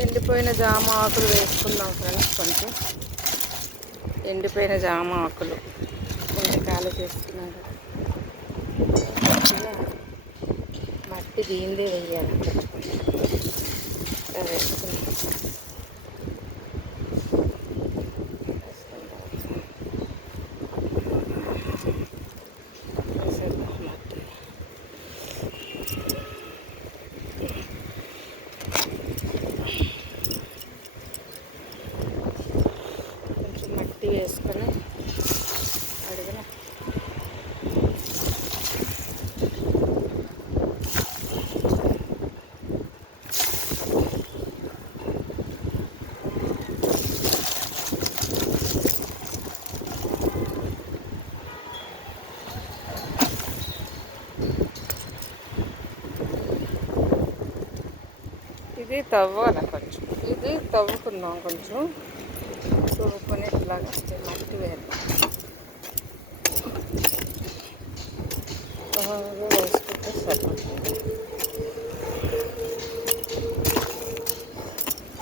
ఎండిపోయిన జామ ఆకులు వేసుకుందాం ఫ్రెండ్స్ కొంచెం. ఎండిపోయిన జామ ఆకులు. ఎండకాలు చేస్తున్నారు. మట్టి దీందే వేయాలి. ఇలా వేసుకున్నాం వేసేద్దాం మట్టి కొంచెం మట్టి వేసుకొని అడిగిన ఇది తవ్వాలి కొంచెం ఇది తవ్వుకుందాం కొంచెం. తవ్వుకొని ఇట్లాగా మట్టి వేద్దాం. బాగా వేసుకుంటే సరిపోతుంది.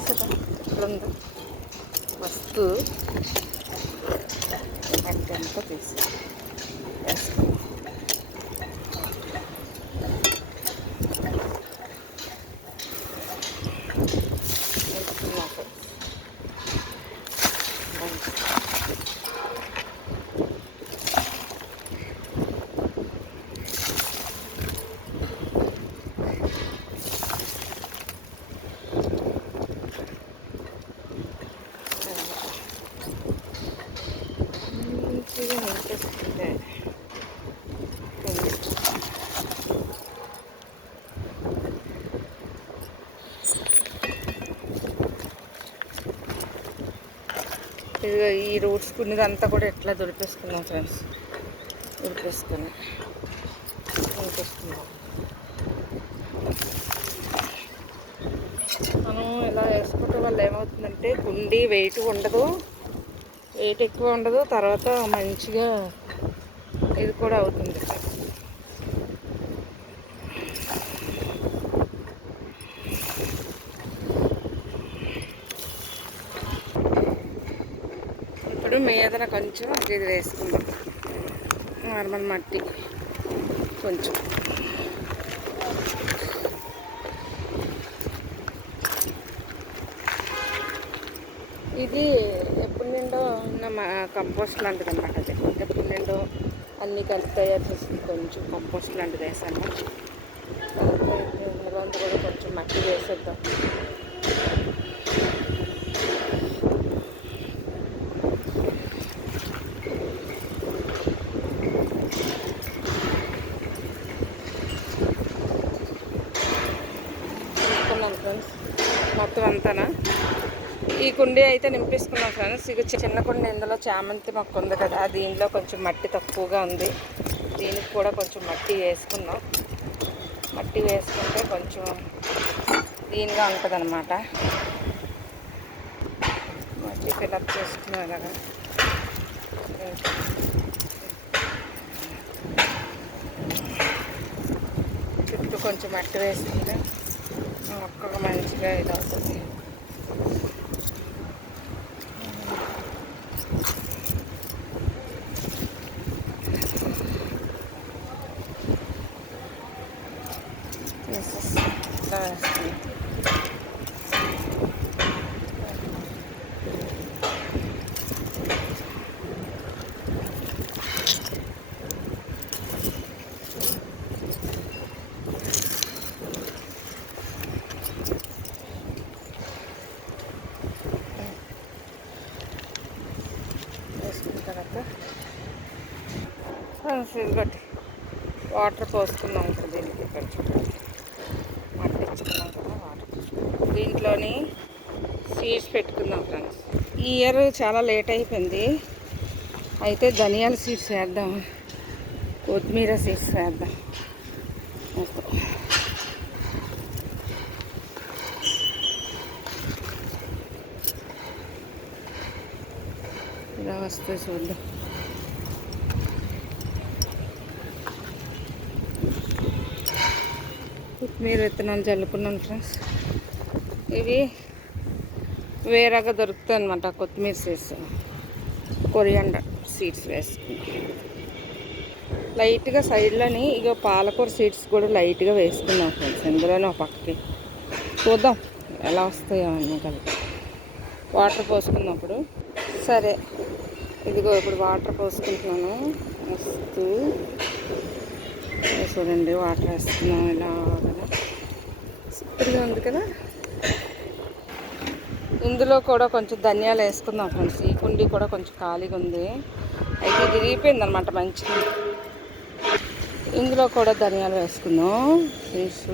సరే ఇట్లుంది మట్టి అంతా తీసి వేసుకుంటాం వేసుకున్నాక మంచిగా నింపేసుకుంటే ఇదిగో ఈ రూట్స్ కున్నదంతా కూడా ఎట్లా దొరికేసుకున్నాం ఫ్రెండ్స్ దొరికేసుకుని దొరికేసుకున్నాం మనం ఇలా వేసుకోవటం వల్ల ఏమవుతుందంటే కుండీ వెయిట్ ఉండదు. వెయిట్ ఎక్కువ ఉండదు. తర్వాత మంచిగా ఇది కూడా అవుతుంది. ఇప్పుడు మీదన కొంచెం ఇది వేసుకుందాం. నార్మల్ మట్టి కొంచెం. ఇది ఎప్పుడు నిండో ఉన్న మా కంపోస్ట్ లాంటిది అనమాట అది. ఎప్పుడు నిండో అన్నీ కలిపి తయారు చేసింది కొంచెం కంపోస్ట్ లాంటిది వేసాను. అందులో కూడా కొంచెం మట్టి వేసేద్దాం తీసుకున్నాను ఫ్రెండ్స్ మొత్తం అంతానా? ఈ కుండీ అయితే నింపేసుకున్నాం ఫ్రెండ్స్. ఇక చిన్న కుండీ ఇందులో చామంతి మొక్క ఉంది కదా దీనిలో కొంచెం మట్టి తక్కువగా ఉంది. దీనికి కూడా కొంచెం మట్టి వేసుకున్నాం. మట్టి వేసుకుంటే కొంచెం క్లీన్గా ఉంటుంది అనమాట మట్టి ఫిలప్ చేసుకున్నాం కదా. చుట్టూ కొంచెం మట్టి వేసుకుంటే 아까가 많이 집에 넣었었지. 됐었어. 나왔습니다. ఫ్రెండ్స్ బట్టి వాటర్ పోసుకున్నాం ఇప్పుడు దీనికి కొంచెం మట్టి ఇచ్చుకున్నాం కదా వాటర్ దీంట్లోని సీడ్స్ పెట్టుకుందాం ఫ్రెండ్స్. ఈ ఇయర్ చాలా లేట్ అయిపోయింది. అయితే ధనియాల సీడ్స్ వేద్దాం. కొత్తిమీర సీడ్స్ వేద్దాం. ఇలా వస్తే చూద్దాం. మీరు విత్తనాలు చల్లుకున్నాను ఫ్రెండ్స్ ఇవి వేరేగా దొరుకుతాయి అనమాట కొత్తిమీర సీడ్స్ కొరియాండర్ సీడ్స్ వేసుకున్నాం లైట్గా సైడ్లోని ఇక పాలకూర సీడ్స్ కూడా లైట్గా వేసుకున్నాం ఫ్రెండ్స్ ఇందులోనే ఒక పక్కకి. చూద్దాం ఎలా వస్తాయో అన్నీ కలిపి వాటర్ పోసుకున్నప్పుడు. సరే ఇదిగో ఇప్పుడు వాటర్ పోసుకుంటున్నాను. వస్తూ చూడండి వాటర్ వేస్తున్నాం ఇలా సూపర్గా ఉంది కదా ఇందులో కూడా కొంచెం ధనియాలు వేసుకుందాం ఫ్రెండ్స్. ఈ కుండీ కూడా కొంచెం ఖాళీగా ఉంది. అయితే ఇది రీపోయింది అనమాట మంచిగా ఇందులో కూడా ధనియాలు వేసుకుందాం. సీడ్స్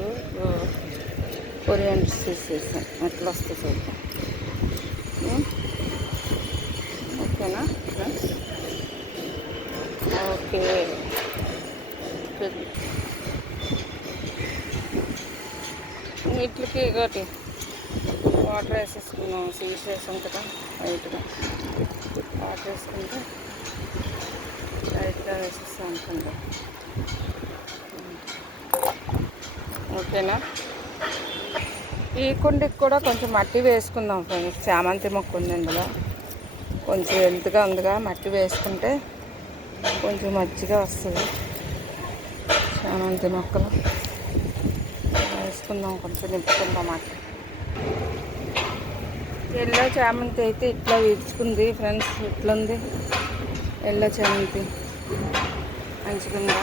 కొరియండర్ సీడ్స్ వేసాం. ఎట్లా వస్తుంది చూద్దాం ఓకేనా ఫ్రెండ్స్? ఓకే. వీటికి ఒకటి వాటర్ వేసేసుకున్నాం సీడ్స్ వేసాం కదా లైట్గా. వాటర్ వేసుకుంటే లైట్గా వేసేస్తాం అనుకుంటా. ఓకేనా? ఈ కుండికి కూడా కొంచెం మట్టి వేసుకుందాం ఫ్రెండ్స్. చామంతి మొక్క ఉంది ఇందులో కొంచెం హెల్త్గా ఉందిగా మట్టి వేసుకుంటే కొంచెం మజ్జిగా వస్తుంది. చామంతి మొక్కలు. వేసుకుందాం కొంచెం నింపుకుందాం మట్టి ఎల్లో చామంతి అయితే ఇట్లా విడుచుకుంది ఫ్రెండ్స్ ఇట్లా ఉంది ఎల్లో చామంతి. మంచిగా ఉందా